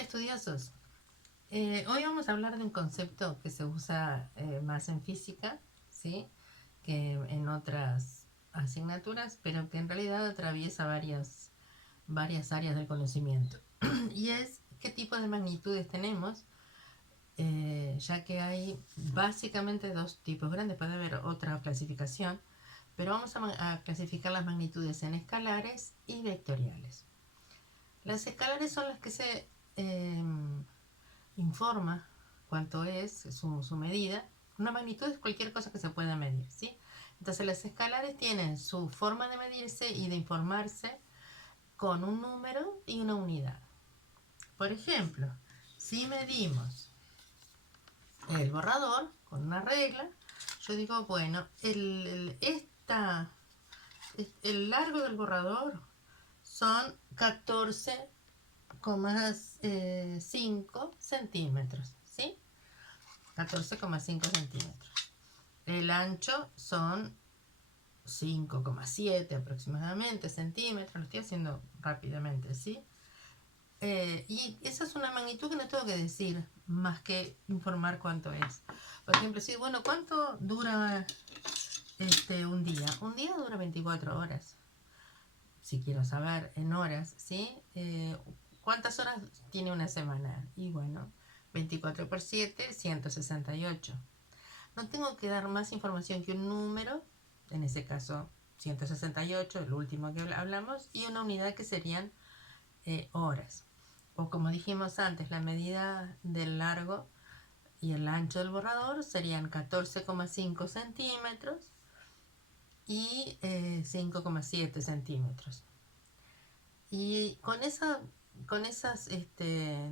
Hola estudiosos, hoy vamos a hablar de un concepto que se usa más en física, ¿sí? Que en otras asignaturas, pero que en realidad atraviesa varias áreas del conocimiento. Y es qué tipo de magnitudes tenemos, ya que hay básicamente dos tipos grandes, puede haber otra clasificación, pero vamos a clasificar las magnitudes en escalares y vectoriales. Las escalares son las que se informa cuánto es su medida. Una magnitud es cualquier cosa que se pueda medir, ¿sí? Entonces las escalares tienen su forma de medirse y de informarse con un número y una unidad. Por ejemplo, si medimos el borrador con una regla, yo digo, bueno, el largo del borrador son 14,5 centímetros, ¿sí? 14,5 centímetros. El ancho son 5,7 aproximadamente centímetros. Lo estoy haciendo rápidamente, ¿sí? Y esa es una magnitud que no tengo que decir más que informar cuánto es. Por ejemplo, si, bueno, ¿cuánto dura un día? Un día dura 24 horas. Si quiero saber en horas, ¿sí? ¿Cuántas horas tiene una semana? Y bueno, 24 por 7, 168. No tengo que dar más información que un número, en ese caso 168, el último que hablamos, y una unidad que serían horas. O como dijimos antes, la medida del largo y el ancho del borrador serían 14,5 centímetros y 5,7 centímetros. Y con esos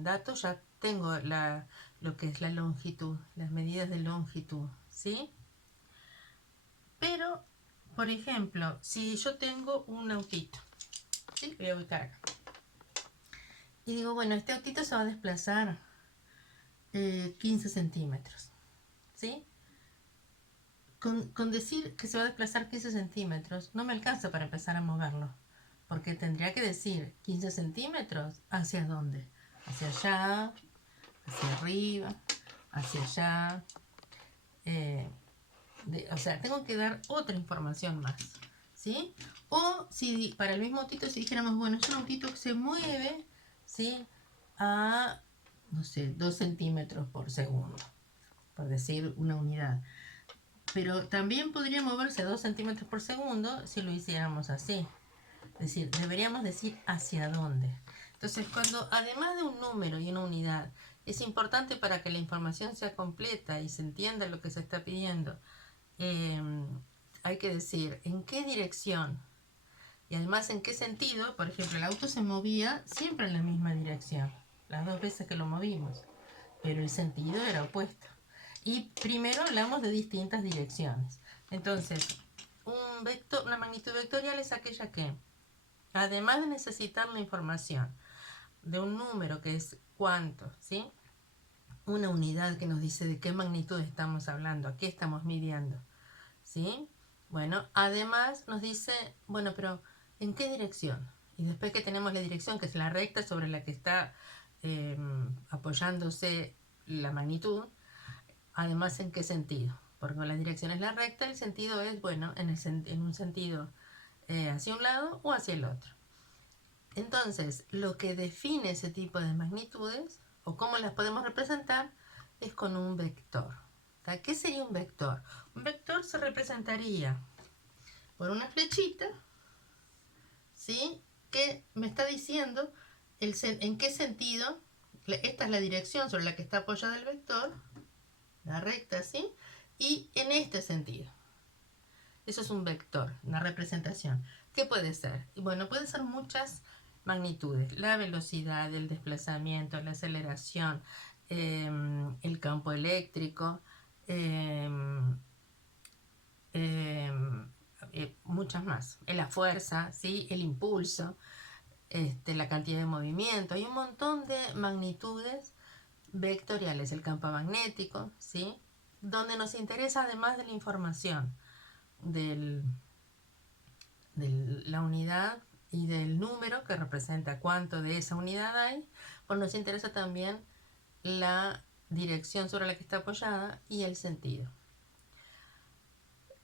datos ya tengo lo que es la longitud, las medidas de longitud, ¿sí? Pero, por ejemplo, si yo tengo un autito, ¿sí? Voy a ubicar acá. Y digo, bueno, este autito se va a desplazar 15 centímetros, ¿sí? Con decir que se va a desplazar 15 centímetros no me alcanza para empezar a moverlo, porque tendría que decir 15 centímetros, ¿hacia dónde? Hacia allá, hacia arriba, hacia allá. O sea, tengo que dar otra información más, ¿sí? O si para el mismo autito, si dijéramos, bueno, es un autito que se mueve, ¿sí? A, no sé, 2 centímetros por segundo, por decir una unidad. Pero también podría moverse 2 centímetros por segundo si lo hiciéramos así. Es decir, deberíamos decir hacia dónde. Entonces, cuando además de un número y una unidad, es importante para que la información sea completa y se entienda lo que se está pidiendo, hay que decir en qué dirección y además en qué sentido. Por ejemplo, el auto se movía siempre en la misma dirección, las dos veces que lo movimos, pero el sentido era opuesto. Y primero hablamos de distintas direcciones. Entonces, una magnitud vectorial es aquella que, además de necesitar la información de un número que es cuánto, ¿sí? Una unidad que nos dice de qué magnitud estamos hablando, a qué estamos midiendo, ¿sí? Bueno, además nos dice, bueno, pero ¿en qué dirección? Y después que tenemos la dirección, que es la recta sobre la que está apoyándose la magnitud, además en qué sentido. Porque la dirección es la recta, el sentido es, bueno, en un sentido hacia un lado o hacia el otro. Entonces, lo que define ese tipo de magnitudes, o cómo las podemos representar, es con un vector. ¿Qué sería un vector? Un vector se representaría por una flechita, ¿sí? Que me está diciendo en qué sentido, esta es la dirección sobre la que está apoyada el vector, la recta, ¿sí? Y en este sentido. Eso es un vector, una representación. ¿Qué puede ser? Bueno, puede ser muchas magnitudes. La velocidad, el desplazamiento, la aceleración, el campo eléctrico, muchas más. La fuerza, ¿sí? El impulso, la cantidad de movimiento. Hay un montón de magnitudes vectoriales. El campo magnético, ¿sí? Donde nos interesa, además de la información de la unidad y del número que representa cuánto de esa unidad hay, o nos interesa también la dirección sobre la que está apoyada y el sentido.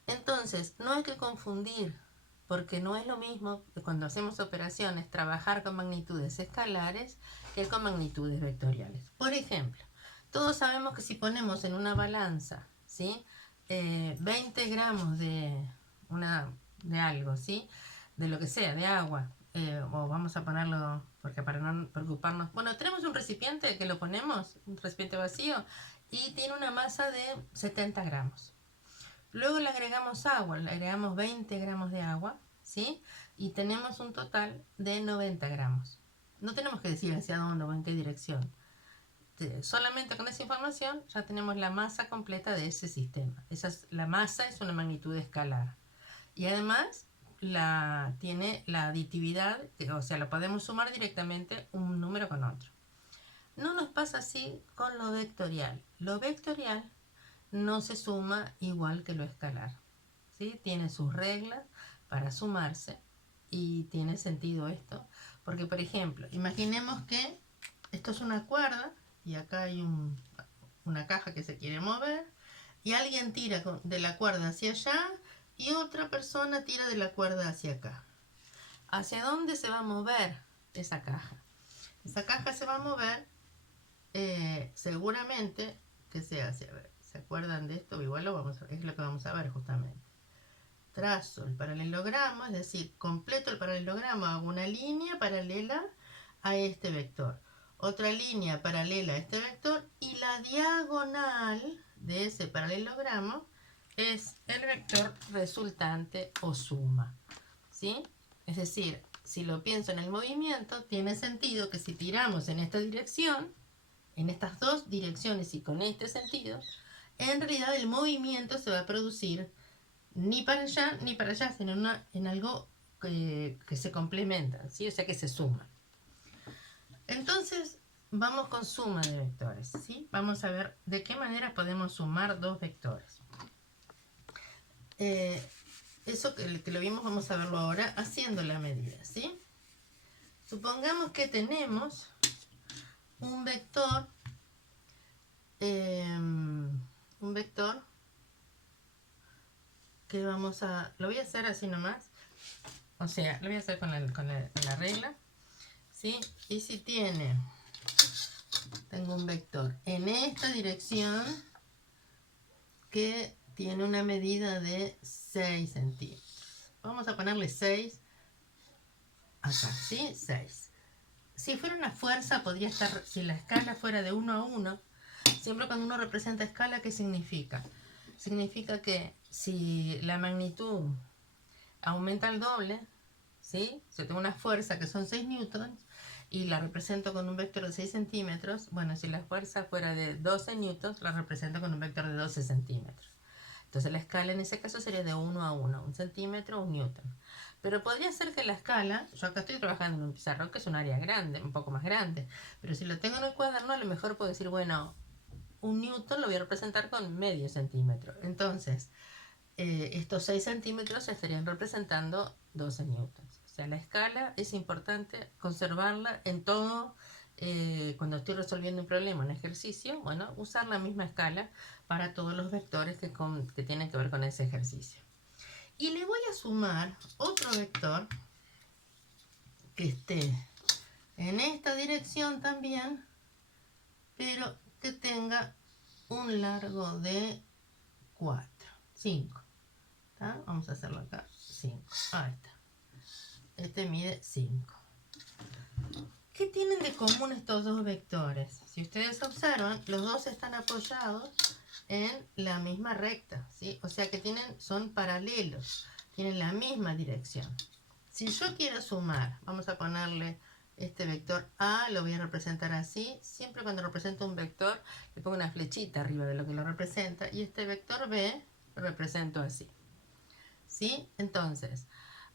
Entonces, no hay que confundir, porque no es lo mismo que cuando hacemos operaciones trabajar con magnitudes escalares que con magnitudes vectoriales. Por ejemplo, todos sabemos que si ponemos en una balanza, ¿sí? 20 gramos de algo, ¿sí? De lo que sea, de agua, o vamos a ponerlo, porque para no preocuparnos, bueno, tenemos un recipiente que lo ponemos, un recipiente vacío, y tiene una masa de 70 gramos. Luego le agregamos agua, le agregamos 20 gramos de agua, ¿sí? Y tenemos un total de 90 gramos. No tenemos que decir hacia dónde o en qué dirección. Solamente con esa información ya tenemos la masa completa de ese sistema. La masa es una magnitud escalar. Y además tiene la aditividad, o sea, lo podemos sumar directamente un número con otro. No nos pasa así con lo vectorial. Lo vectorial no se suma igual que lo escalar, ¿sí? Tiene sus reglas para sumarse y tiene sentido esto. Porque, por ejemplo, imaginemos que esto es una cuerda y acá hay una caja que se quiere mover y alguien tira de la cuerda hacia allá y otra persona tira de la cuerda hacia acá. ¿Hacia dónde se va a mover esa caja? Esa caja se va a mover seguramente que sea hacia ver. ¿Se acuerdan de esto? Igual es lo que vamos a ver justamente. Trazo el paralelogramo, es decir, completo el paralelogramo, hago una línea paralela a este vector, otra línea paralela a este vector y la diagonal de ese paralelogramo es el vector resultante o suma, ¿sí? Es decir, si lo pienso en el movimiento, tiene sentido que si tiramos en esta dirección, en estas dos direcciones y con este sentido, en realidad el movimiento se va a producir ni para allá ni para allá, sino en algo que se complementa, ¿sí? O sea que se suma. Entonces, vamos con suma de vectores, ¿sí? Vamos a ver de qué manera podemos sumar dos vectores. Eso que lo vimos, vamos a verlo ahora haciendo la medida, ¿sí? Supongamos que tenemos un vector que lo voy a hacer así nomás, o sea, lo voy a hacer con la regla, ¿sí? Y si tengo un vector en esta dirección que tiene una medida de 6 centímetros. Vamos a ponerle 6 acá, ¿sí? 6. Si fuera una fuerza, podría estar, si la escala fuera de 1 a 1, siempre cuando uno representa escala, ¿qué significa? Significa que si la magnitud aumenta al doble, ¿sí? Si tengo una fuerza que son 6 newtons y la represento con un vector de 6 centímetros, bueno, si la fuerza fuera de 12 newtons, la represento con un vector de 12 centímetros. Entonces la escala en ese caso sería de 1 a 1, 1 centímetro, 1 newton. Pero podría ser que la escala, yo acá estoy trabajando en un pizarrón que es un área grande, un poco más grande, pero si lo tengo en el cuaderno, a lo mejor puedo decir, bueno, 1 newton lo voy a representar con medio centímetro. Entonces, estos 6 centímetros estarían representando 12 newtons. O sea, la escala es importante conservarla en todo. Cuando estoy resolviendo un problema, un ejercicio, bueno, usar la misma escala para todos los vectores que tienen que ver con ese ejercicio. Y le voy a sumar otro vector que esté en esta dirección también, pero que tenga un largo de 5. Vamos a hacerlo acá, 5. Ahí está. Este mide 5. ¿Qué tienen de común estos dos vectores? Si ustedes observan, los dos están apoyados en la misma recta, ¿sí? O sea que son paralelos, tienen la misma dirección. Si yo quiero sumar, vamos a ponerle este vector A, lo voy a representar así. Siempre cuando represento un vector, le pongo una flechita arriba de lo que lo representa. Y este vector B lo represento así, ¿sí? Entonces,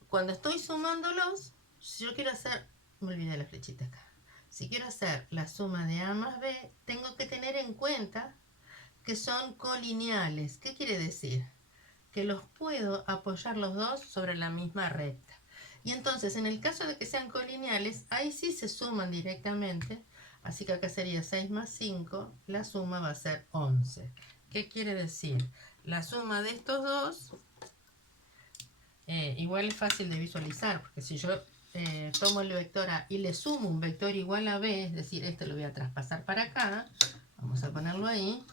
cuando estoy sumándolos, si yo quiero hacer, me olvidé la flechita acá. Si quiero hacer la suma de A más B, tengo que tener en cuenta que son colineales. ¿Qué quiere decir? Que los puedo apoyar los dos sobre la misma recta. Y entonces, en el caso de que sean colineales, ahí sí se suman directamente Así que acá sería 6 más 5, la suma va a ser 11. ¿Qué quiere decir? La suma de estos dos, igual es fácil de visualizar, porque si yo tomo el vector A y le sumo un vector igual a B, es decir, este lo voy a traspasar para acá, vamos a ponerlo ahí.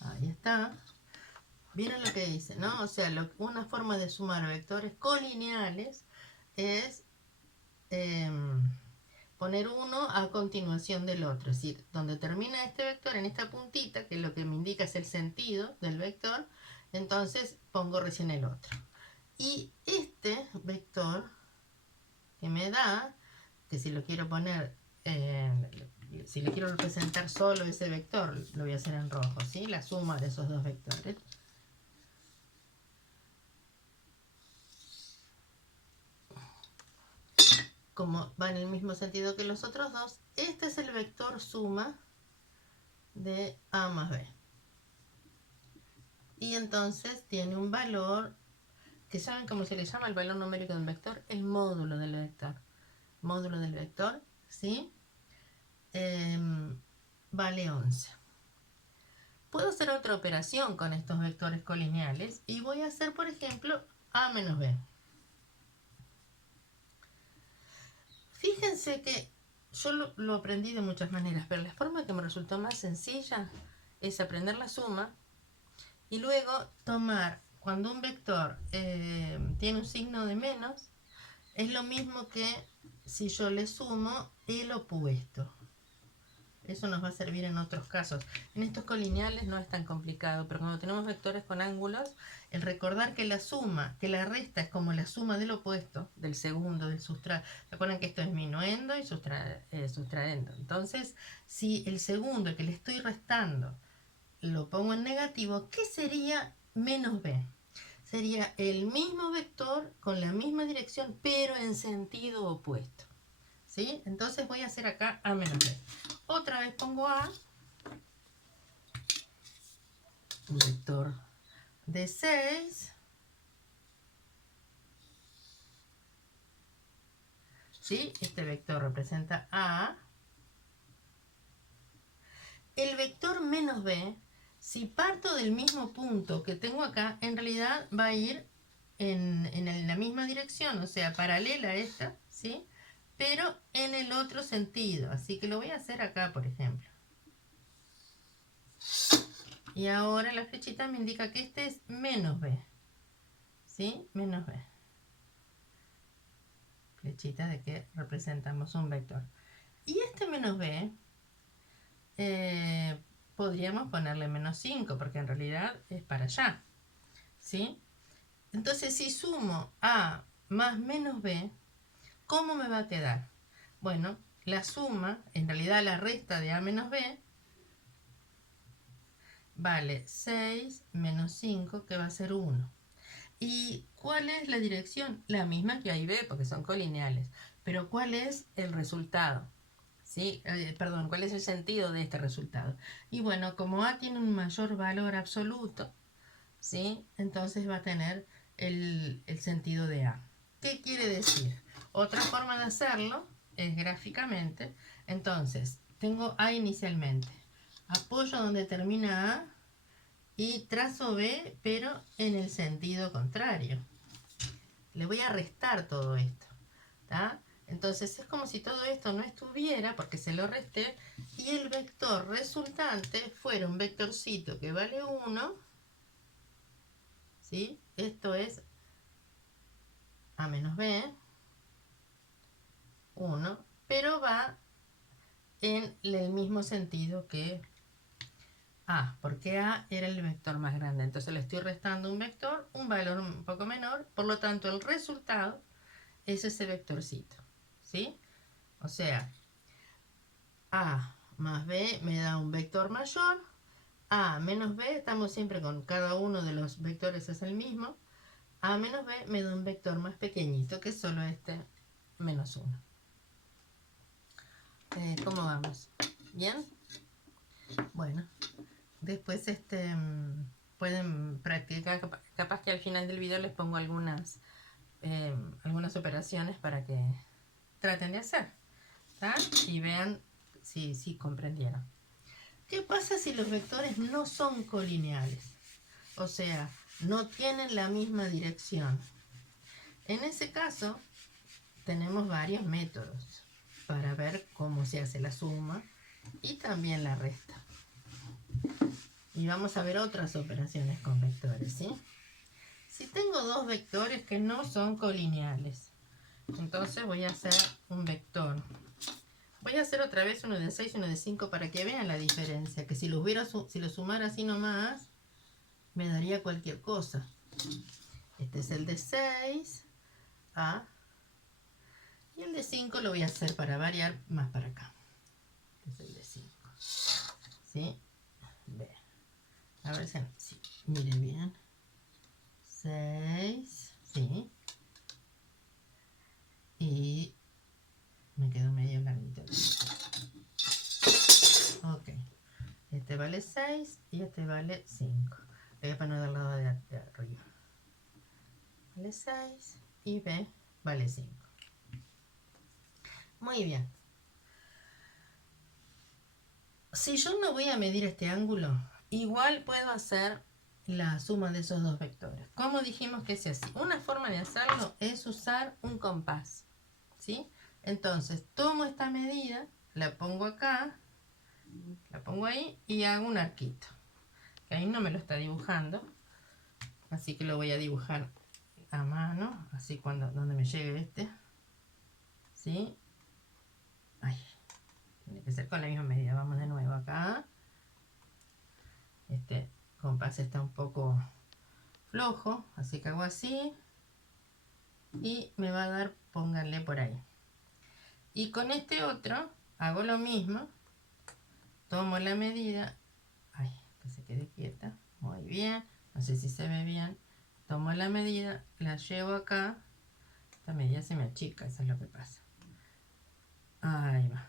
Ahí está. ¿Vieron lo que dice, no? O sea, una forma de sumar vectores colineales es poner uno a continuación del otro. Es decir, donde termina este vector, en esta puntita, que lo que me indica es el sentido del vector, entonces pongo recién el otro. Y este vector que me da, que si lo quiero poner, si le quiero representar solo ese vector, lo voy a hacer en rojo, ¿sí? La suma de esos dos vectores. Como va en el mismo sentido que los otros dos, este es el vector suma de A más B. Y entonces tiene un valor, que ¿saben cómo se le llama el valor numérico de un vector? El módulo del vector. Módulo del vector, ¿sí? Vale 11. Puedo hacer otra operación con estos vectores colineales y voy a hacer, por ejemplo, A menos B. Fíjense que yo lo aprendí de muchas maneras, pero la forma que me resultó más sencilla es aprender la suma y luego tomar, cuando un vector tiene un signo de menos, es lo mismo que si yo le sumo el opuesto. Eso nos va a servir en otros casos. En estos colineales no es tan complicado, pero cuando tenemos vectores con ángulos, el recordar que la suma, que la resta es como la suma del opuesto, del segundo, del sustraendo. Recuerden que esto es minuendo y sustraendo. Entonces, si el segundo, el que le estoy restando, lo pongo en negativo, ¿qué sería menos b? Sería el mismo vector con la misma dirección, pero en sentido opuesto. ¿Sí? Entonces voy a hacer acá A menos B. Otra vez pongo A, un vector de 6. ¿Sí? Este vector representa A. El vector menos B, si parto del mismo punto que tengo acá, en realidad va a ir en la misma dirección, o sea, paralela a esta, ¿sí? Pero en el otro sentido. Así que lo voy a hacer acá, por ejemplo. Y ahora la flechita me indica que este es menos B. ¿Sí? Menos B. Flechita de que representamos un vector. Y este menos B, podríamos ponerle menos 5, porque en realidad es para allá. ¿Sí? Entonces, si sumo A más menos B, ¿cómo me va a quedar? Bueno, la suma, en realidad la resta de A menos B, vale 6 menos 5, que va a ser 1. ¿Y cuál es la dirección? La misma que A y B, porque son colineales. Pero ¿cuál es el resultado? ¿Sí? Perdón, ¿cuál es el sentido de este resultado? Y bueno, como A tiene un mayor valor absoluto, ¿sí? Entonces va a tener el sentido de A. ¿Qué quiere decir? Otra forma de hacerlo es gráficamente. Entonces, tengo A inicialmente. Apoyo donde termina A y trazo B, pero en el sentido contrario. Le voy a restar todo esto. ¿Tá? Entonces es como si todo esto no estuviera, porque se lo resté, y el vector resultante fuera un vectorcito que vale 1. ¿Sí? Esto es A menos B, 1, pero va en el mismo sentido que A, porque A era el vector más grande. Entonces le estoy restando un vector, un valor un poco menor, por lo tanto el resultado es ese vectorcito. ¿Sí? O sea, A más B me da un vector mayor, A menos B, estamos siempre con cada uno de los vectores es el mismo, A menos B me da un vector más pequeñito, que es solo este menos 1. ¿Cómo vamos? ¿Bien? Bueno, después pueden practicar, capaz que al final del video les pongo algunas algunas operaciones para que traten de hacer, ¿tá? Y vean si comprendieron. ¿Qué pasa si los vectores no son colineales? O sea, no tienen la misma dirección. En ese caso, tenemos varios métodos para ver cómo se hace la suma y también la resta. Y vamos a ver otras operaciones con vectores, ¿sí? Si tengo dos vectores que no son colineales, entonces voy a hacer un vector. Voy a hacer otra vez uno de 6 y uno de 5 para que vean la diferencia, que si lo sumara así nomás, me daría cualquier cosa. Este es el de 6, A, y el de 5 lo voy a hacer para variar más para acá. Este es el de 5. ¿Sí? B. A ver si sí, miren bien. 6, sí. Y me quedó medio larguito. Ok. Este vale 6 y este vale 5. Voy a poner del lado de arriba. Vale 6 y B vale 5. Muy bien. Si yo no voy a medir este ángulo, igual puedo hacer la suma de esos dos vectores. ¿Cómo dijimos que se hace? Una forma de hacerlo es usar un compás, ¿sí? Entonces, tomo esta medida, la pongo acá, la pongo ahí y hago un arquito. Que ahí no me lo está dibujando, así que lo voy a dibujar a mano, así donde me llegue este, ¿sí? Ay, tiene que ser con la misma medida. Vamos de nuevo acá. Este compás está un poco flojo, así que hago así y me va a dar, pónganle por ahí. Y con este otro hago lo mismo, tomo la medida, ay, que se quede quieta, muy bien, no sé si se ve bien, tomo la medida, la llevo acá, esta medida se me achica, eso es lo que pasa, ahí va,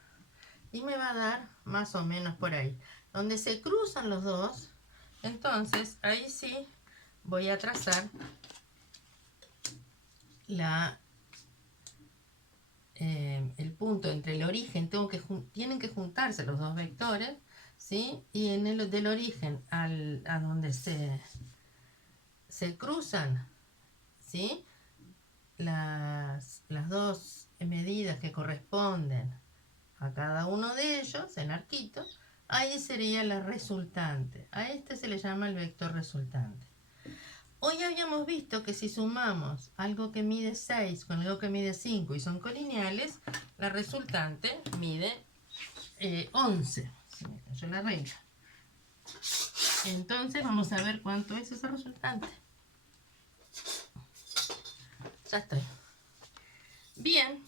y me va a dar más o menos por ahí, donde se cruzan los dos, entonces ahí sí voy a trazar el punto entre el origen, tienen que juntarse los dos vectores, ¿sí? Y en del origen a donde se cruzan, ¿sí? Las dos medidas que corresponden a cada uno de ellos, el arquito, ahí sería la resultante. A este se le llama el vector resultante. Hoy habíamos visto que si sumamos algo que mide 6 con algo que mide 5 y son colineales, la resultante mide 11. Se me cayó la regla. Entonces vamos a ver cuánto es ese resultante. Ya estoy. Bien.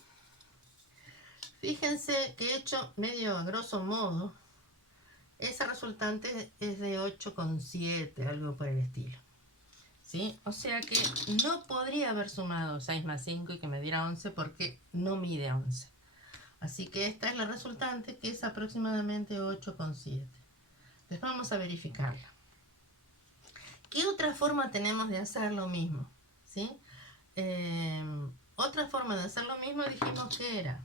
Fíjense que he hecho medio a grosso modo. Esa resultante es de 8,7, algo por el estilo. ¿Sí? O sea que no podría haber sumado 6 más 5 y que me diera 11 porque no mide 11. Así que esta es la resultante, que es aproximadamente 8,7. Entonces vamos a verificarla. ¿Qué otra forma tenemos de hacer lo mismo? ¿Sí? Otra forma de hacer lo mismo dijimos que era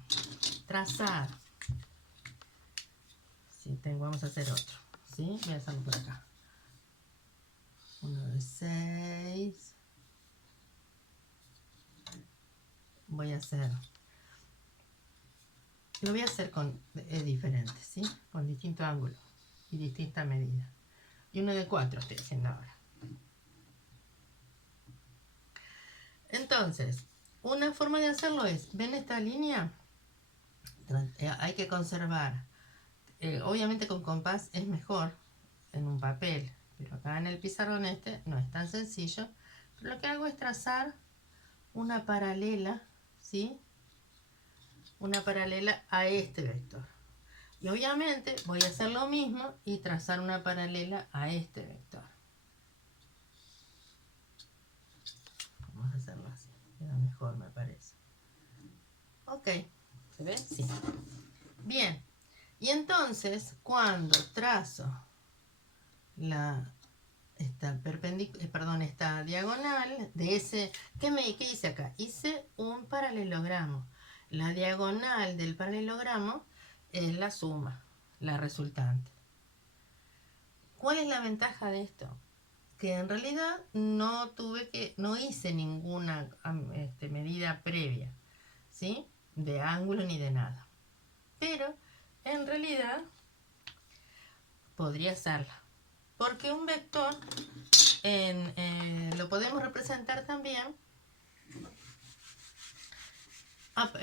trazar. ¿Sí? Vamos a hacer otro. ¿Sí? Voy a hacerlo por acá. 1 de 6. Voy a hacer... Lo voy a hacer con diferentes, ¿sí? Con distinto ángulo y distinta medida. Y uno de 4 estoy haciendo ahora. Entonces, una forma de hacerlo es, ¿ven esta línea? Hay que conservar. Obviamente con compás es mejor en un papel, pero acá en el pizarrón este no es tan sencillo. Pero lo que hago es trazar una paralela, ¿sí? Una paralela a este vector. Y obviamente voy a hacer lo mismo y trazar una paralela a este vector. Vamos a hacerlo así, queda mejor me parece. Ok, ¿se ve? Sí. Bien, y entonces cuando trazo esta diagonal de ese, ¿qué hice acá? Hice un paralelogramo. La diagonal del paralelogramo es la suma, la resultante. ¿Cuál es la ventaja de esto? Que en realidad no hice ninguna medida previa, ¿sí? De ángulo ni de nada. Pero en realidad podría hacerla. Porque un vector lo podemos representar también.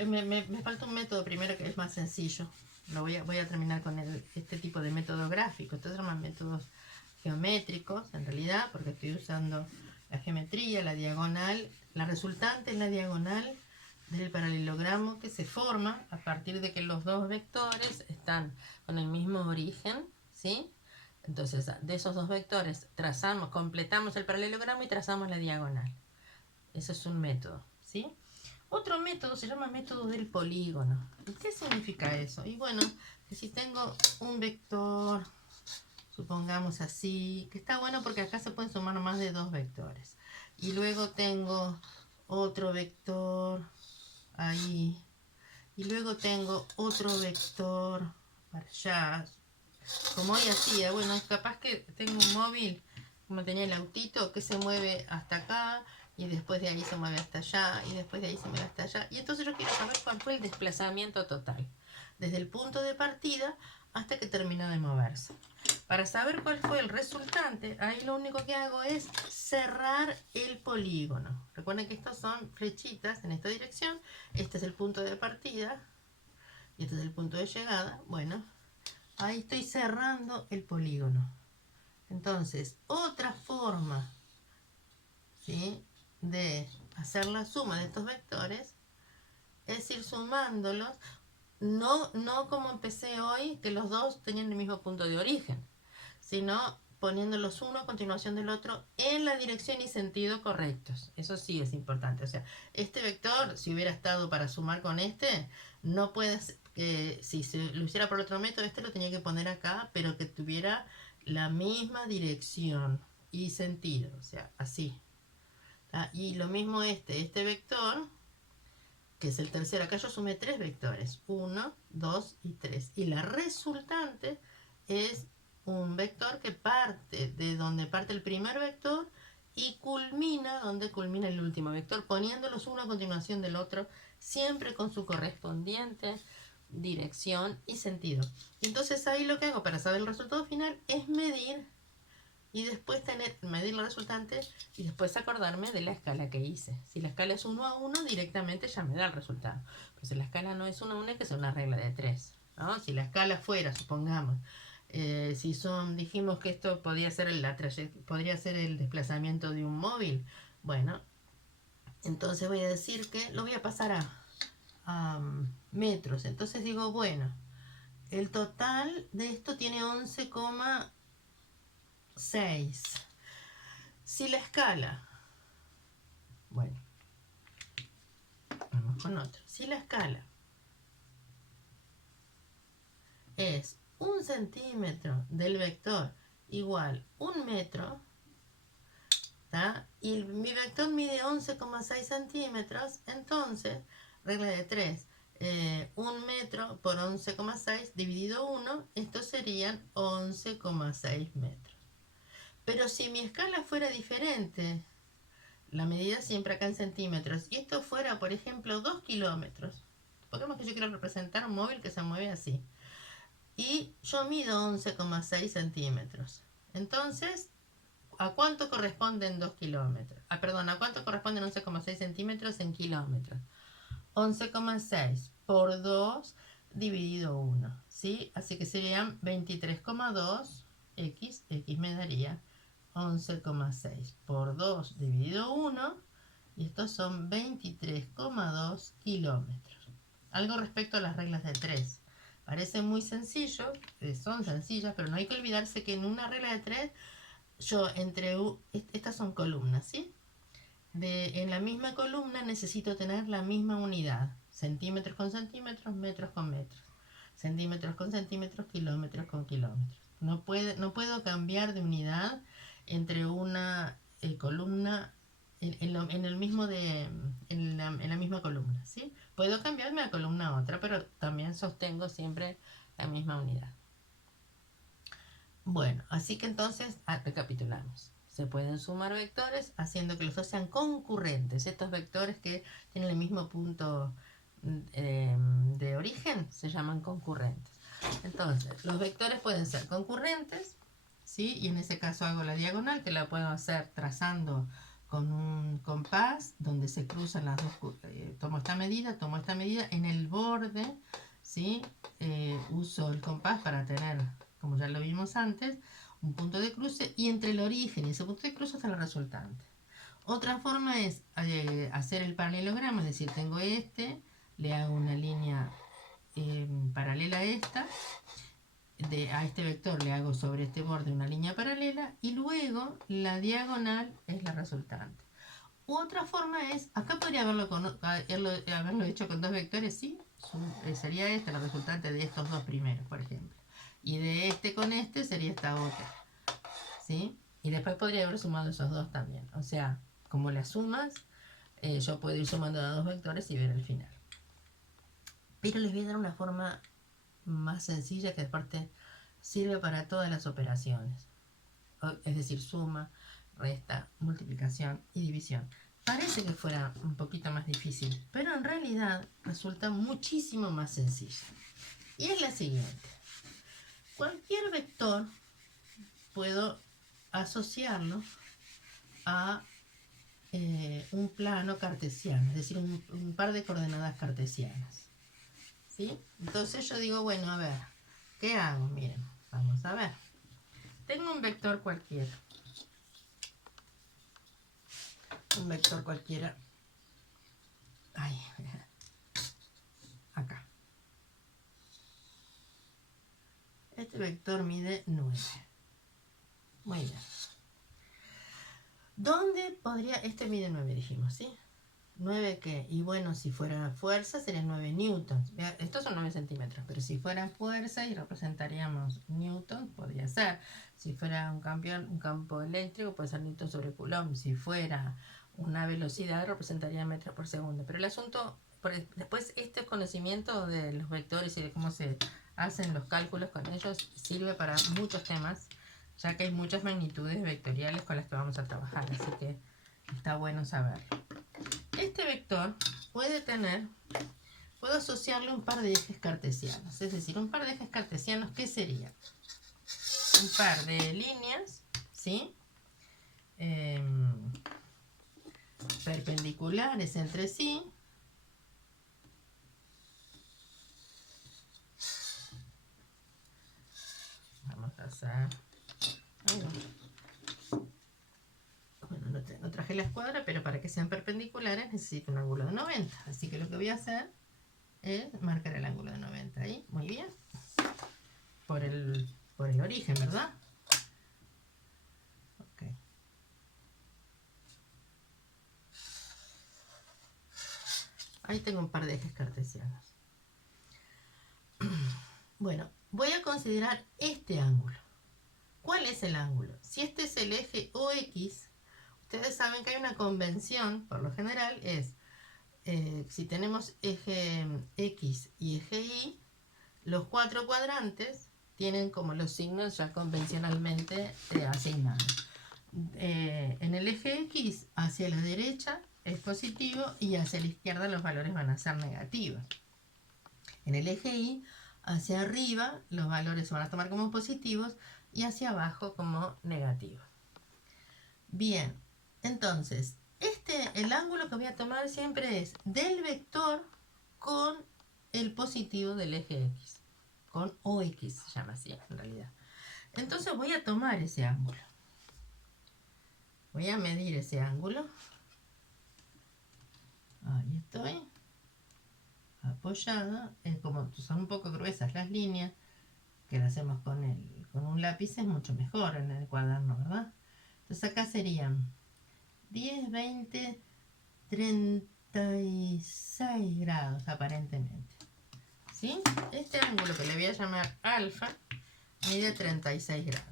Me falta un método primero que es más sencillo. Voy a terminar con este tipo de método gráfico. Estos son más métodos geométricos, en realidad, porque estoy usando la geometría, la diagonal. La resultante es la diagonal del paralelogramo que se forma a partir de que los dos vectores están con el mismo origen, ¿sí? Entonces, de esos dos vectores completamos el paralelogramo y trazamos la diagonal. Ese es un método, ¿sí? Otro método se llama método del polígono. ¿Y qué significa eso? Y bueno, que si tengo un vector, supongamos así, que está bueno porque acá se pueden sumar más de dos vectores. Y luego tengo otro vector ahí. Y luego tengo otro vector para allá. Como hoy hacía, bueno, capaz que tengo un móvil, como tenía el autito, que se mueve hasta acá, y después de ahí se mueve hasta allá, y después de ahí se mueve hasta allá. Y entonces yo quiero saber cuál fue el desplazamiento total, desde el punto de partida hasta que terminó de moverse. Para saber cuál fue el resultante, ahí lo único que hago es cerrar el polígono. Recuerden que estos son flechitas en esta dirección. Este es el punto de partida y este es el punto de llegada. Bueno, ahí estoy cerrando el polígono. Entonces, otra forma, ¿sí?, de hacer la suma de estos vectores es ir sumándolos, no como empecé hoy, que los dos tenían el mismo punto de origen, sino poniéndolos uno a continuación del otro en la dirección y sentido correctos. Eso sí es importante. O sea, este vector, si hubiera estado para sumar con este, no puede ser que si se lo hiciera por otro método, este lo tenía que poner acá, pero que tuviera la misma dirección y sentido. O sea, así. Y lo mismo este vector, que es el tercero. Acá yo sumé tres vectores, 1, 2 y 3. Y la resultante es un vector que parte de donde parte el primer vector y culmina donde culmina el último vector, poniéndolos uno a continuación del otro, siempre con su correspondiente dirección y sentido. Y entonces ahí lo que hago para saber el resultado final es medir y después medir la resultante y después acordarme de la escala que hice. Si la escala es 1 a 1, directamente ya me da el resultado. Pero si la escala no es 1 a 1, hay que hacer una regla de 3, ¿no? Si la escala fuera, supongamos, dijimos que esto podría ser el desplazamiento de un móvil, bueno, entonces voy a decir que lo voy a pasar a metros. Entonces digo, bueno, el total de esto tiene 11,6. Si la escala, bueno, vamos con otro. Si la escala es 1 centímetro del vector igual 1 metro, ¿tá?, y mi vector mide 11,6 centímetros, entonces, regla de 3, 1 metro por 11,6 dividido 1, estos serían 11,6 metros. Pero si mi escala fuera diferente, la medida siempre acá en centímetros, y esto fuera, por ejemplo, 2 kilómetros, supongamos que yo quiero representar un móvil que se mueve así, y yo mido 11,6 centímetros, entonces, ¿a cuánto corresponden 2 kilómetros? Perdón, ¿a cuánto corresponden 11,6 centímetros en kilómetros? 11,6 por 2 dividido 1, ¿sí? Así que serían 23,2 x me daría 11,6 por 2 dividido 1, y estos son 23,2 kilómetros. Algo respecto a las reglas de 3. Parece muy sencillo, son sencillas, pero no hay que olvidarse que en una regla de 3, estas son columnas, ¿sí? En la misma columna necesito tener la misma unidad. Centímetros con centímetros, metros con metros. Centímetros con centímetros, kilómetros con kilómetros. No puedo cambiar de unidad entre una columna en el mismo en la misma columna, ¿sí? Puedo cambiarme de columna a otra, pero también sostengo siempre la misma unidad. Bueno, así que entonces recapitulamos. Se pueden sumar vectores haciendo que los dos sean concurrentes. Estos vectores que tienen el mismo punto de origen se llaman concurrentes. Entonces, los vectores pueden ser concurrentes, ¿sí? Y en ese caso hago la diagonal, que la puedo hacer trazando con un compás donde se cruzan las dos. Tomo esta medida en el borde, ¿sí? Uso el compás para tener, como ya lo vimos antes, un punto de cruce, y entre el origen y ese punto de cruce está el resultante. Otra forma es hacer el paralelogramo, es decir, tengo le hago una línea paralela a esta, a este vector le hago sobre este borde una línea paralela, y luego la diagonal es la resultante. Otra forma es, acá podría haberlo hecho con dos vectores, sí, sería esta la resultante de estos dos primeros, por ejemplo. Y de este con este sería esta otra, ¿sí? Y después podría haber sumado esos dos también. O sea, como las sumas, yo puedo ir sumando a dos vectores y ver el final. Pero les voy a dar una forma más sencilla que aparte sirve para todas las operaciones. Es decir, suma, resta, multiplicación y división. Parece que fuera un poquito más difícil, pero en realidad resulta muchísimo más sencilla. Y es la siguiente. Cualquier vector puedo asociarlo a un plano cartesiano, es decir, un par de coordenadas cartesianas, ¿sí? Entonces yo digo, bueno, a ver, ¿qué hago? Miren, vamos a ver. Tengo un vector cualquiera. Un vector cualquiera. Ay, acá. Este vector mide 9. Muy bien. ¿Dónde podría...? Este mide 9, dijimos, ¿sí? ¿9 qué? Y bueno, si fuera fuerza serían 9 newtons. Estos son 9 centímetros, pero si fuera fuerza y representaríamos newton, podría ser. Si fuera un campo eléctrico, puede ser newton sobre coulomb. Si fuera una velocidad, representaría metros por segundo. Pero el asunto, después este conocimiento de los vectores y de cómo se hacen los cálculos con ellos sirve para muchos temas, ya que hay muchas magnitudes vectoriales con las que vamos a trabajar, así que está bueno saberlo. Este vector puedo asociarle un par de ejes cartesianos, es decir, un par de ejes cartesianos, ¿qué sería? Un par de líneas, ¿sí? Perpendiculares entre sí, vamos a hacer, bueno, no traje la escuadra, pero para que sean perpendiculares necesito un ángulo de 90, así que lo que voy a hacer es marcar el ángulo de 90 ahí, muy bien, por el origen, ¿verdad? Ok. Ahí tengo un par de ejes cartesianos. Bueno, voy a considerar este ángulo. ¿Cuál es el ángulo? Si este es el eje OX, ustedes saben que hay una convención, por lo general, es si tenemos eje X y eje Y, los cuatro cuadrantes tienen como los signos ya convencionalmente asignados. En el eje X, hacia la derecha es positivo y hacia la izquierda los valores van a ser negativos. En el eje Y, hacia arriba los valores se van a tomar como positivos y hacia abajo como negativos. Bien, entonces, el ángulo que voy a tomar siempre es del vector con el positivo del eje X, con OX se llama así en realidad. Entonces voy a tomar ese ángulo. Voy a medir ese ángulo. Ahí estoy. Apoyada. Como son un poco gruesas las líneas, que las hacemos con un lápiz es mucho mejor en el cuaderno, ¿verdad? Entonces acá serían 10, 20, 36 grados aparentemente. ¿Sí? Este ángulo que le voy a llamar alfa mide 36 grados.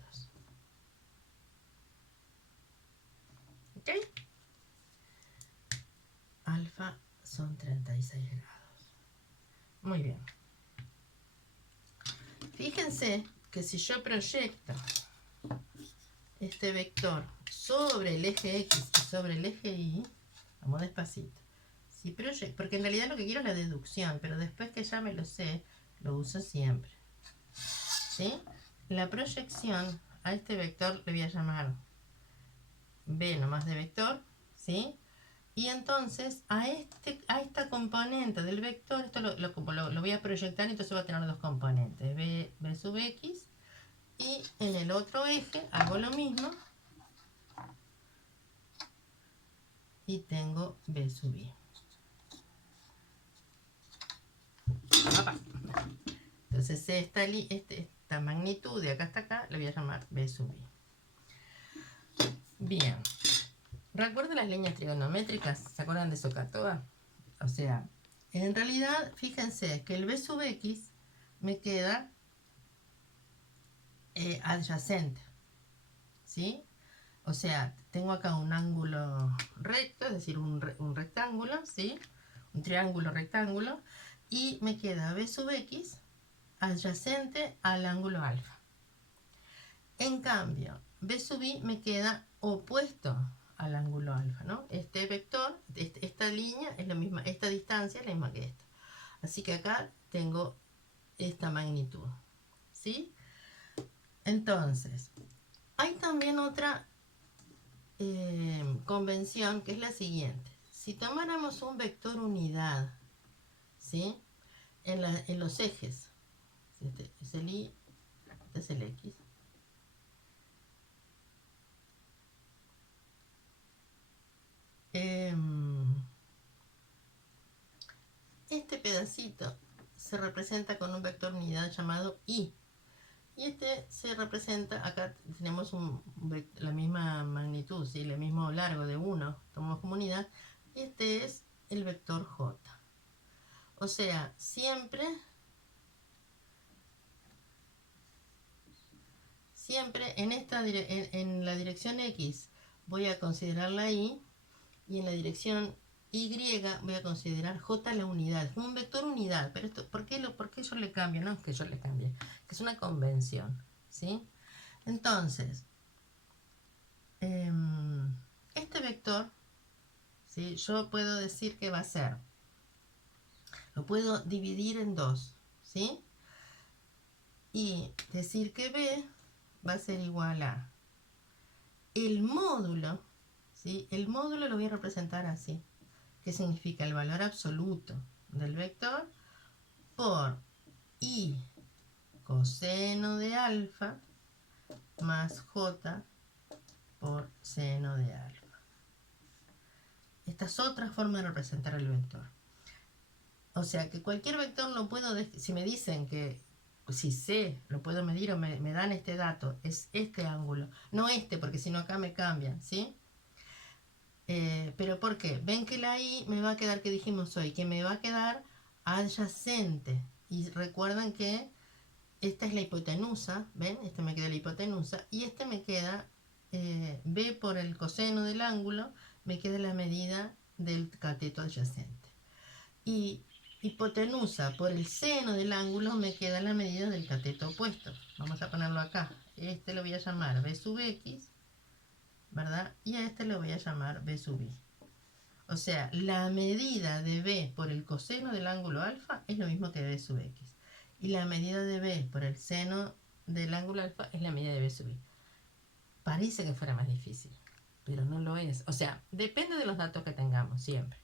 alfa son 36 grados. Muy bien. Fíjense que si yo proyecto este vector sobre el eje X y sobre el eje Y, vamos despacito. Si proyecto, porque en realidad lo que quiero es la deducción, pero después que ya me lo sé, lo uso siempre. ¿Sí? La proyección a este vector le voy a llamar B nomás de vector, ¿sí? Y entonces a esta componente del vector, esto lo voy a proyectar, entonces va a tener dos componentes, B sub X, y en el otro eje hago lo mismo y tengo B sub Y. Entonces esta magnitud de acá hasta acá le voy a llamar B sub Y. Bien. ¿Recuerdan las líneas trigonométricas? ¿Se acuerdan de SOHCAHTOA? O sea, en realidad, fíjense que el B sub X me queda adyacente, ¿sí? O sea, tengo acá un ángulo recto, es decir, un rectángulo, ¿sí? Un triángulo rectángulo, y me queda B sub X adyacente al ángulo alfa. En cambio, B sub Y me queda opuesto al ángulo alfa, ¿no? Este vector, esta línea es la misma, esta distancia es la misma que esta. Así que acá tengo esta magnitud, ¿sí? Entonces, hay también otra convención que es la siguiente. Si tomáramos un vector unidad, ¿sí? En los ejes, este es el Y, este es el X. Este pedacito se representa con un vector unidad llamado Y. Y este se representa, acá tenemos la misma magnitud, ¿sí? El mismo largo de 1, tomamos como unidad. Y este es el vector J. O sea, siempre en la dirección X voy a considerar la Y, y en la dirección Y voy a considerar J la unidad. Es un vector unidad, pero esto, ¿por qué yo le cambio? No es que yo le cambie, que es una convención, ¿sí? Entonces, este vector, ¿sí? Yo puedo decir que va a ser, lo puedo dividir en dos, ¿sí? Y decir que B va a ser igual a el módulo, ¿sí? El módulo lo voy a representar así, que significa el valor absoluto del vector por I coseno de alfa más J por seno de alfa. Esta es otra forma de representar el vector. O sea que cualquier vector lo puedo, si me dicen que si sé, lo puedo medir o me dan este dato, es este ángulo, no este, porque si no acá me cambian, ¿sí? Pero ¿por qué? Ven que la I me va a quedar, que dijimos hoy, que me va a quedar adyacente. Y recuerdan que esta es la hipotenusa, ¿ven? Este me queda la hipotenusa, y este me queda, B por el coseno del ángulo, me queda la medida del cateto adyacente. Y hipotenusa por el seno del ángulo me queda la medida del cateto opuesto. Vamos a ponerlo acá. Este lo voy a llamar B sub X, ¿verdad? Y a este lo voy a llamar B sub Y. O sea, la medida de B por el coseno del ángulo alfa es lo mismo que B sub X. Y la medida de B por el seno del ángulo alfa es la medida de B sub Y. Parece que fuera más difícil, pero no lo es. O sea, depende de los datos que tengamos siempre.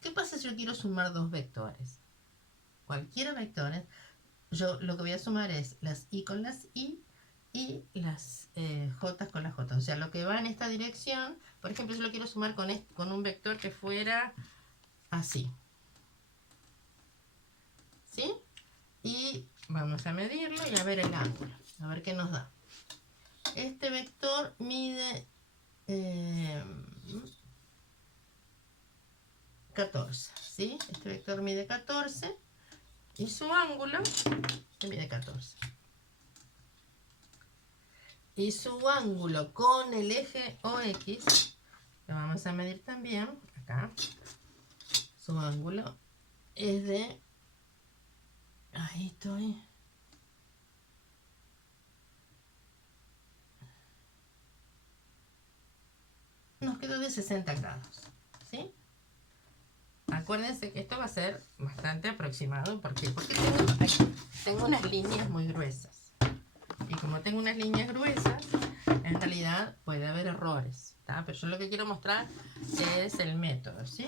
¿Qué pasa si yo quiero sumar dos vectores? Cualquier vectores, yo lo que voy a sumar es las Y con las Y y las J con las J. O sea, lo que va en esta dirección, por ejemplo, yo lo quiero sumar con un vector que fuera así. ¿Sí? Y vamos a medirlo y a ver el ángulo, a ver qué nos da. Este vector mide 14, ¿sí? Este vector mide 14 y su ángulo mide 14. Y su ángulo con el eje OX, lo vamos a medir también acá, su ángulo es de, ahí estoy, nos quedó de 60 grados, ¿sí? Acuérdense que esto va a ser bastante aproximado. ¿Por qué? Porque tengo unas líneas muy gruesas. Y como tengo unas líneas gruesas, en realidad puede haber errores, ¿tá? Pero yo lo que quiero mostrar es el método, ¿sí?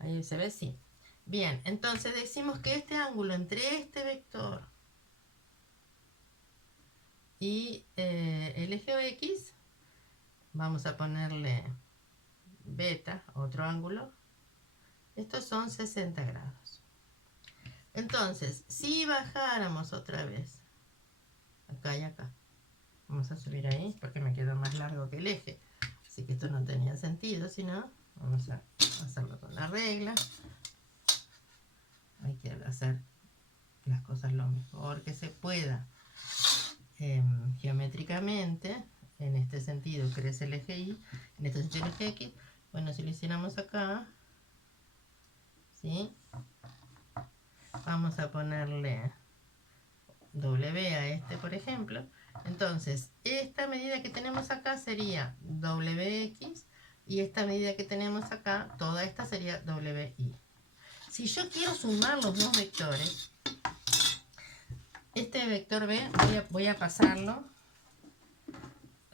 Ahí se ve, sí. Bien, entonces decimos que este ángulo entre este vector y el eje X, vamos a ponerle beta, otro ángulo. Estos son 60 grados. Entonces, si bajáramos otra vez, acá y acá, vamos a subir ahí porque me quedó más largo que el eje. Así que esto no tenía sentido, sino vamos a hacerlo con la regla. Hay que hacer las cosas lo mejor que se pueda. Geométricamente, en este sentido crece el eje Y, en este sentido el eje X. Bueno, si lo hiciéramos acá, ¿sí? Vamos a ponerle W a este, por ejemplo. Entonces, esta medida que tenemos acá sería WX y esta medida que tenemos acá, toda esta sería WY. Si yo quiero sumar los dos vectores, este vector B voy a pasarlo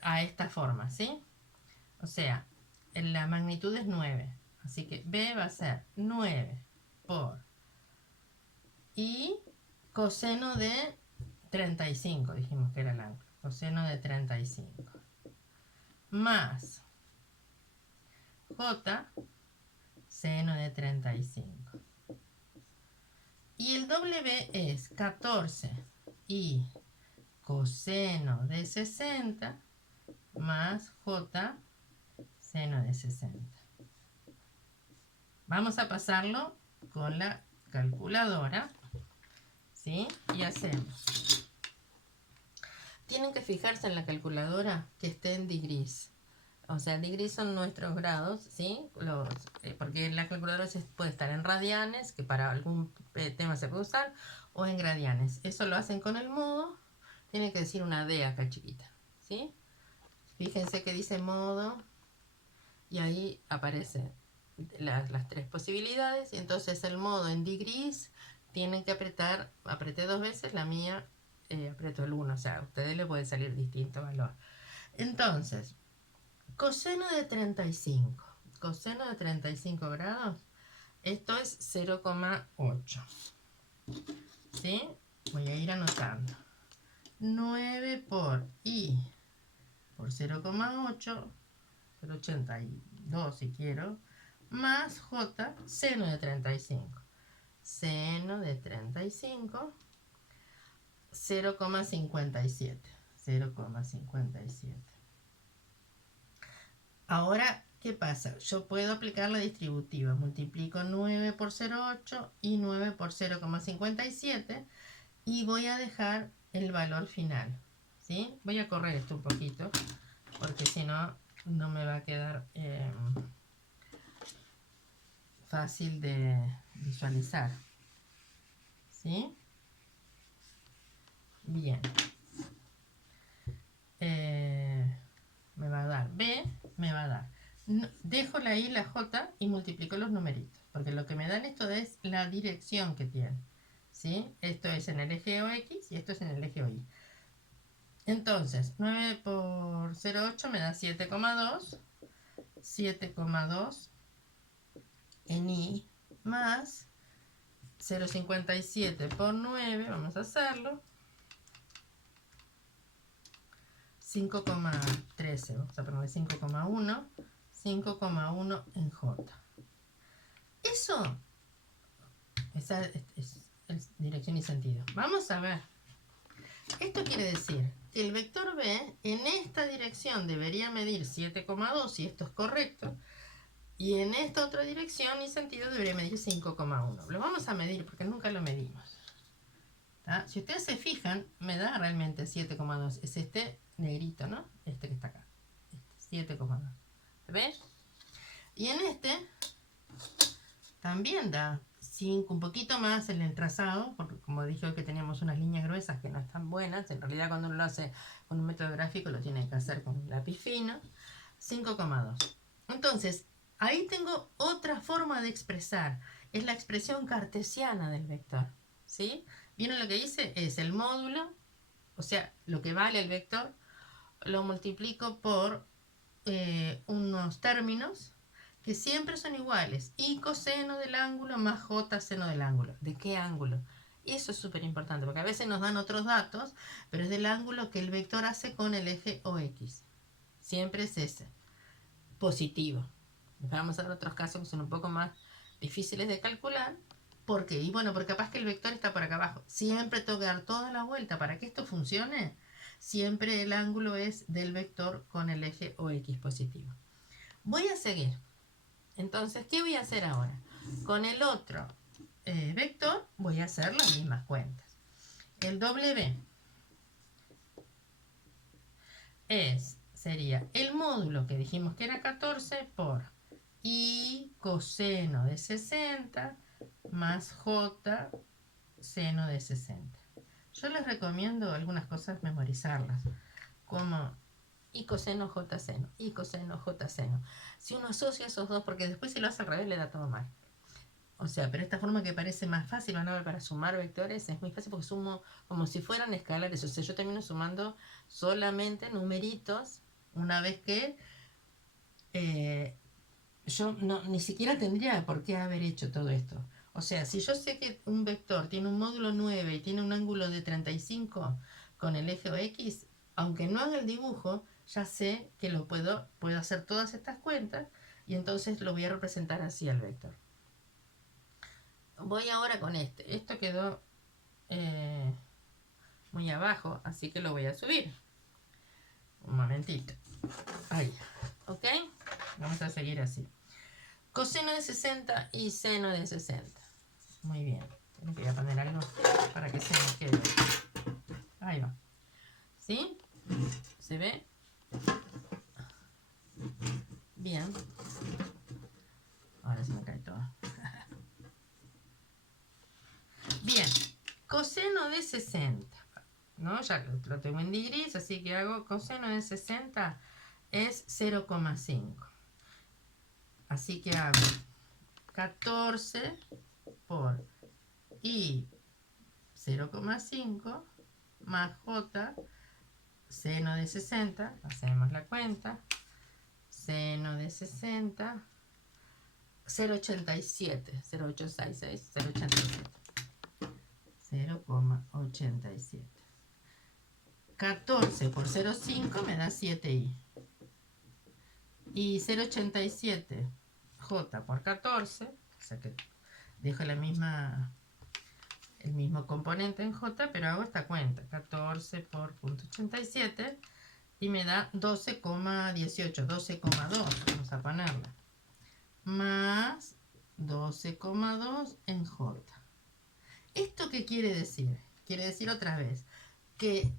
a esta forma, ¿sí? O sea, la magnitud es 9, así que B va a ser 9 por y coseno de 35, dijimos que era el ángulo, coseno de 35, más J, seno de 35. Y el W es 14 y coseno de 60 más J, seno de 60. Vamos a pasarlo con la calculadora, ¿sí? Y hacemos. Tienen que fijarse en la calculadora que esté en degrees. O sea, degrees son nuestros grados, ¿sí? Porque la calculadora puede estar en radianes, que para algún tema se puede usar, o en gradianes. Eso lo hacen con el modo. Tiene que decir una D acá chiquita, ¿sí? Fíjense que dice modo y ahí aparecen las tres posibilidades. Y entonces el modo en degrees tienen que apretar, apreté 2 veces, la mía aprieto el 1, o sea, a ustedes les puede salir distinto valor. Entonces, coseno de 35. Coseno de 35 grados. Esto es 0,8. ¿Sí? Voy a ir anotando. 9 por I por 0,8. 0,82 si quiero. Más J, seno de 35. Seno de 35. 0,57. 0,57. Ahora, ¿qué pasa? Yo puedo aplicar la distributiva. Multiplico 9 por 0,8 y 9 por 0,57 y voy a dejar el valor final, ¿sí? Voy a correr esto un poquito porque si no, no me va a quedar fácil de visualizar, ¿sí? Bien. Me va a dar B, me va a dar. Dejo la I y la J y multiplico los numeritos, porque lo que me dan esto es la dirección que tiene, ¿sí? Esto es en el eje X y esto es en el eje Y. Entonces, 9 por 0,8 me da 7,2. 7,2 en I más 0,57 por 9, vamos a hacerlo. 5,13, vamos a ponerle 5,1, 5,1 en J. Eso, esa es dirección y sentido. Vamos a ver. Esto quiere decir que el vector B en esta dirección debería medir 7,2 si esto es correcto. Y en esta otra dirección y sentido debería medir 5,1. Lo vamos a medir porque nunca lo medimos. ¿Tá? Si ustedes se fijan, me da realmente 7,2. Es este negrito, ¿no? Este que está acá. Este, 7,2. ¿Se ve? Y en este también da 5, un poquito más en el trazado, porque como dije hoy que teníamos unas líneas gruesas que no están buenas, en realidad cuando uno lo hace con un método gráfico lo tiene que hacer con un lápiz fino, 5,2. Entonces, ahí tengo otra forma de expresar, es la expresión cartesiana del vector, ¿sí? ¿Vieron lo que hice? Es el módulo, o sea, lo que vale el vector, lo multiplico por unos términos que siempre son iguales, y coseno del ángulo más j seno del ángulo. ¿De qué ángulo? Y eso es súper importante, porque a veces nos dan otros datos, pero es del ángulo que el vector hace con el eje OX. Siempre es ese, positivo. Después vamos a ver otros casos que son un poco más difíciles de calcular. ¿Por qué? Y bueno, porque capaz que el vector está por acá abajo. Siempre tengo que dar toda la vuelta para que esto funcione. Siempre el ángulo es del vector con el eje OX positivo. Voy a seguir. Entonces, ¿qué voy a hacer ahora? Con el otro vector voy a hacer las mismas cuentas. El W sería el módulo que dijimos que era 14 por I coseno de 60 más J seno de 60. Yo les recomiendo algunas cosas memorizarlas, como I coseno J seno, I coseno J seno. Si uno asocia esos dos, porque después si lo hace al revés le da todo mal. O sea, pero esta forma que parece más fácil, van a ver, para sumar vectores es muy fácil porque sumo como si fueran escalares. O sea, yo termino sumando solamente numeritos una vez que yo ni siquiera tendría por qué haber hecho todo esto. O sea, si yo sé que un vector tiene un módulo 9 y tiene un ángulo de 35 con el eje X, aunque no haga el dibujo, ya sé que puedo hacer todas estas cuentas y entonces lo voy a representar así al vector. Voy ahora con este. Esto quedó muy abajo, así que lo voy a subir. Un momentito. Ahí. ¿Ok? Vamos a seguir así. Coseno de 60 y seno de 60. Muy bien. Tengo que poner algo para que se me quede. Ahí va. ¿Sí? ¿Se ve? Bien. Ahora se me cae todo. Bien. Coseno de 60. ¿No? Ya lo tengo en degrees, así que hago coseno de 60 es 0,5. Así que hago 14 por I 0,5 más J seno de 60. Hacemos la cuenta. Seno de 60. 0,87. 0,866. 0,87. 0,87. 14 por 0,5 me da 7i. Y 0,87 j por 14, o sea que dejo el mismo componente en j, pero hago esta cuenta. 14 por 0,87 y me da 12,18, 12,2, vamos a ponerla. Más 12,2 en j. ¿Esto qué quiere decir? Quiere decir otra vez que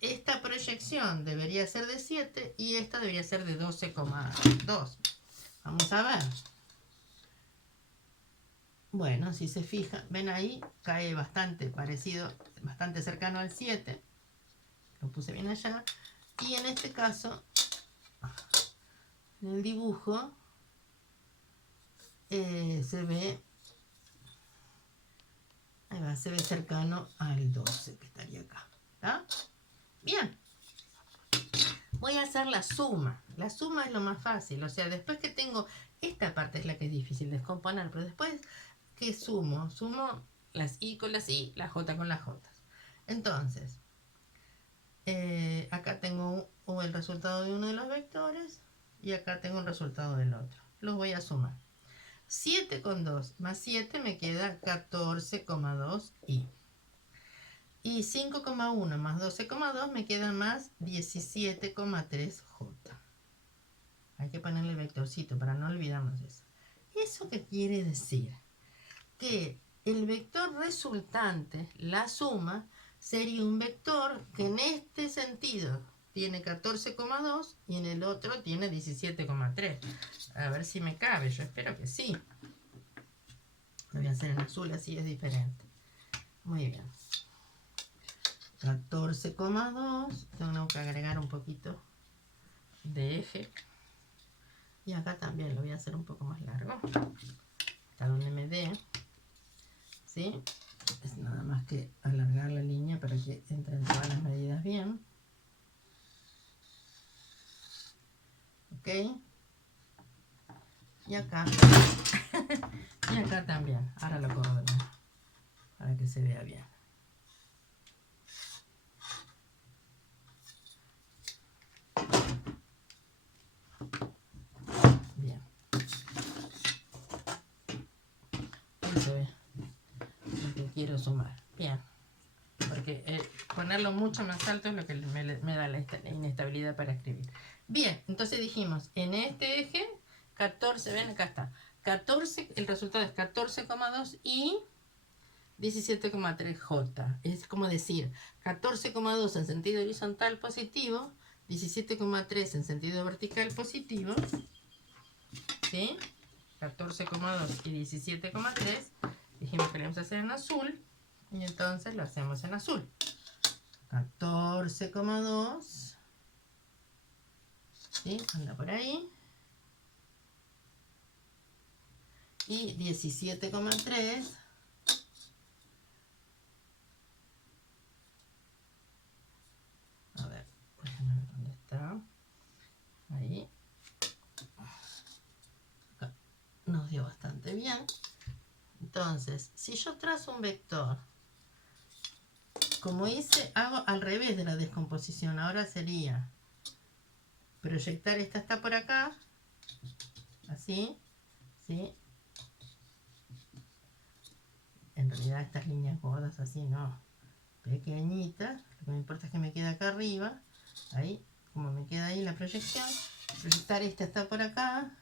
esta proyección debería ser de 7 y esta debería ser de 12,2. Vamos a ver. Bueno, si se fijan, ven ahí, cae bastante parecido, bastante cercano al 7. Lo puse bien allá. Y en este caso, en el dibujo, se ve, ahí va, se ve cercano al 12 que estaría acá. ¿Está? Bien. Voy a hacer la suma. La suma es lo más fácil. O sea, después que tengo... Esta parte es la que es difícil de descomponer. Pero después que sumo las i con las i, la j con las j. Entonces, acá tengo el resultado de uno de los vectores. Y acá tengo el resultado del otro. Los voy a sumar. 7 con 2 más 7 me queda 14,2i. Y 5,1 más 12,2 me queda más 17,3j. Hay que ponerle el vectorcito para no olvidarnos eso. ¿Eso qué quiere decir? Que el vector resultante, la suma, sería un vector que en este sentido tiene 14,2 y en el otro tiene 17,3. A ver si me cabe, yo espero que sí. Lo voy a hacer en azul, así es diferente. Muy bien. 14,2. Tengo que agregar un poquito de eje. Y acá también lo voy a hacer un poco más largo. Hasta donde me dé. ¿Sí? Es nada más que alargar la línea para que entren todas las medidas bien. ¿Ok? Y acá. Y acá también. Ahora lo corro de nuevo para que se vea bien. Bien. Eso es lo que quiero sumar. Bien. Porque ponerlo mucho más alto es lo que me da la inestabilidad para escribir. Bien, entonces dijimos, en este eje, 14, ven, acá está. 14, el resultado es 14,2 y 17,3J. Es como decir, 14,2 en sentido horizontal positivo, 17,3 en sentido vertical positivo, ¿sí? 14,2 y 17,3. Dijimos que lo vamos a hacer en azul, y entonces lo hacemos en azul. 14,2, ¿sí? Anda por ahí. Y 17,3. A ver, déjame ver dónde está. Ahí. Acá nos dio bastante bien. Entonces, si yo trazo un vector, como hice, hago al revés de la descomposición. Ahora sería proyectar, esta está por acá, así, ¿sí? En realidad estas líneas gordas así no, pequeñitas. Lo que me importa es que me quede acá arriba, ahí, como me queda ahí la proyección. Proyectar, esta está por acá,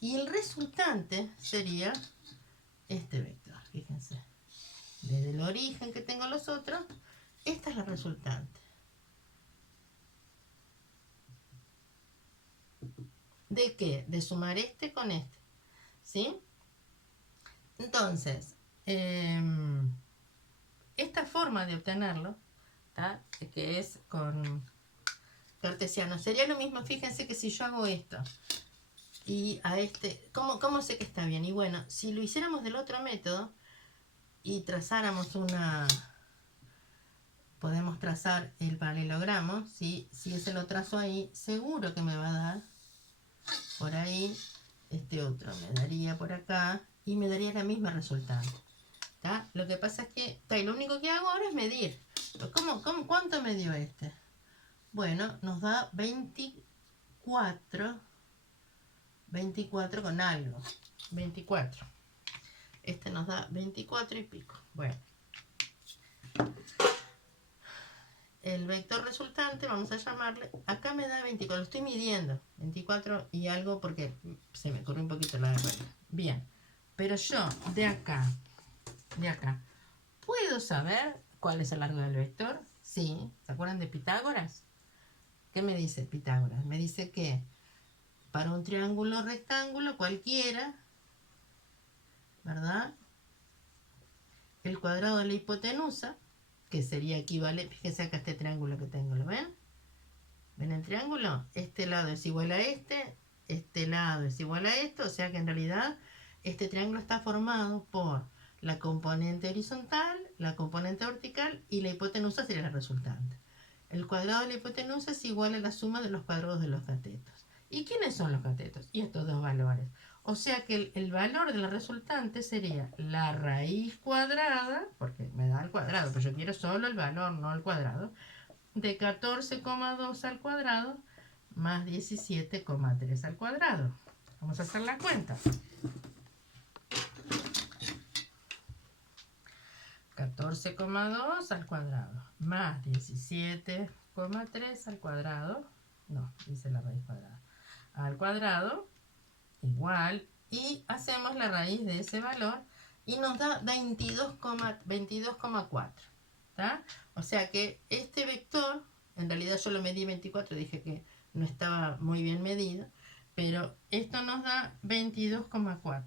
y el resultante sería este vector, fíjense. Desde el origen que tengo los otros, esta es la resultante. ¿De qué? De sumar este con este, ¿sí? Entonces, esta forma de obtenerlo, ¿tá? Que es con cartesiano, sería lo mismo, fíjense, que si yo hago esto y a este, ¿cómo sé que está bien? Y bueno, si lo hiciéramos del otro método y trazáramos una, podemos trazar el paralelogramo, ¿sí? Si ese lo trazo ahí, seguro que me va a dar por ahí este otro, me daría por acá y me daría la misma resultante. ¿Tá? Lo que pasa es que lo único que hago ahora es medir. ¿Cuánto me dio este? Bueno, nos da 24 con algo. 24. Este nos da 24 y pico. Bueno. El vector resultante, vamos a llamarle, acá me da 24, lo estoy midiendo, 24 y algo porque se me corrió un poquito la regla. Bien, pero yo de acá, ¿puedo saber cuál es el largo del vector? Sí, ¿se acuerdan de Pitágoras? ¿Qué me dice Pitágoras? Me dice que para un triángulo rectángulo cualquiera, ¿verdad? El cuadrado de la hipotenusa, que sería equivalente, fíjense acá este triángulo que tengo, ¿lo ven? ¿Ven el triángulo? Este lado es igual a este lado es igual a esto, o sea que en realidad este triángulo está formado por la componente horizontal, la componente vertical y la hipotenusa sería la resultante. El cuadrado de la hipotenusa es igual a la suma de los cuadrados de los catetos. ¿Y quiénes son los catetos? Y estos dos valores. O sea que el valor de la resultante sería la raíz cuadrada, porque me da el cuadrado, pero yo quiero solo el valor, no el cuadrado, de 14,2 al cuadrado más 17,3 al cuadrado. Vamos a hacer la cuenta. 14,2 al cuadrado más 17,3 al cuadrado, no, dice la raíz cuadrada, al cuadrado, igual, y hacemos la raíz de ese valor y nos da 22,4. ¿Tá? O sea que este vector, en realidad yo lo medí 24, dije que no estaba muy bien medido, pero esto nos da 22,4.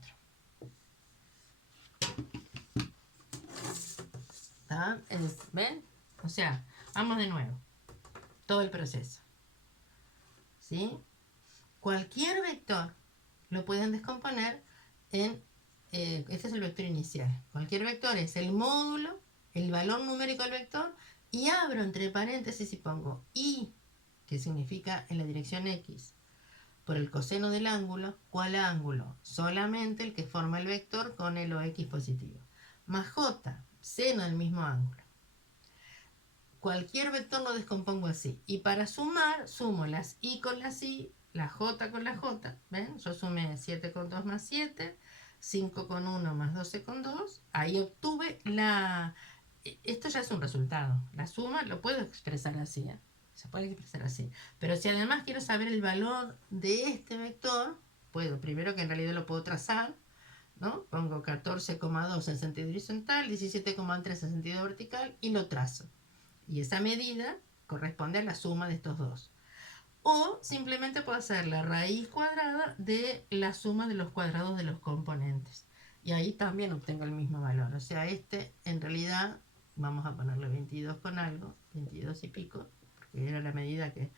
¿Ven? O sea, vamos de nuevo. Todo el proceso. ¿Sí? Cualquier vector lo pueden descomponer en... este es el vector inicial. Cualquier vector es el módulo, el valor numérico del vector, y abro entre paréntesis y pongo y, que significa en la dirección x, por el coseno del ángulo. ¿Cuál ángulo? Solamente el que forma el vector con el OX positivo. Más j, seno del mismo ángulo. Cualquier vector lo descompongo así. Y para sumar, sumo las i con las i, la j con la j. ¿Ven? Yo sumé 7 con 2 más 7, 5 con 1 más 12 con 2. Ahí obtuve la... Esto ya es un resultado. La suma lo puedo expresar así, ¿eh? Se puede expresar así. Pero si además quiero saber el valor de este vector, puedo, primero que en realidad lo puedo trazar, ¿no? Pongo 14,2 en sentido horizontal, 17,3 en sentido vertical y lo trazo. Y esa medida corresponde a la suma de estos dos. O simplemente puedo hacer la raíz cuadrada de la suma de los cuadrados de los componentes. Y ahí también obtengo el mismo valor. O sea, este en realidad, vamos a ponerle 22 con algo, 22 y pico, porque era la medida que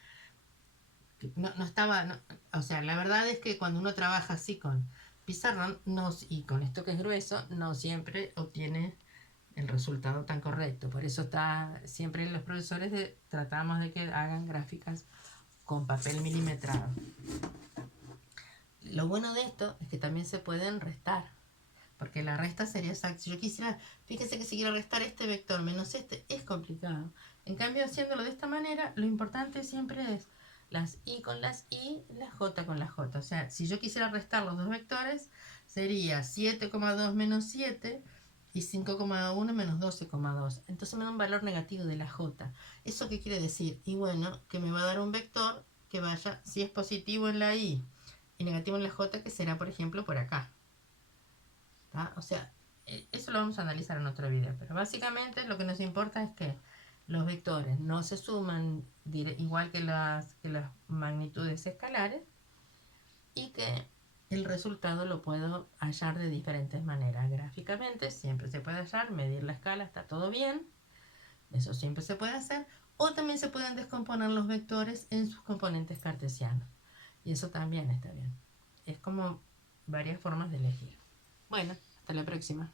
no estaba... No, o sea, la verdad es que cuando uno trabaja así con pizarrón y con esto que es grueso, no siempre obtiene el resultado tan correcto. Por eso siempre los profesores tratamos de que hagan gráficas con papel milimetrado. Lo bueno de esto es que también se pueden restar, porque la resta sería exacta. Si yo quisiera, fíjense que si quiero restar este vector menos este, es complicado. En cambio, haciéndolo de esta manera, lo importante siempre es las i con las i, la j con la j. O sea, si yo quisiera restar los dos vectores, sería 7,2 menos 7 y 5,1 menos 12,2. Entonces me da un valor negativo de la j. ¿Eso qué quiere decir? Y bueno, que me va a dar un vector que vaya, si es positivo en la i y negativo en la j, que será, por ejemplo, por acá. ¿Tá? O sea, eso lo vamos a analizar en otro video. Pero básicamente lo que nos importa es que los vectores no se suman igual que las magnitudes escalares y que el resultado lo puedo hallar de diferentes maneras. Gráficamente siempre se puede hallar, medir la escala, está todo bien. Eso siempre se puede hacer. O también se pueden descomponer los vectores en sus componentes cartesianos. Y eso también está bien. Es como varias formas de elegir. Bueno, hasta la próxima.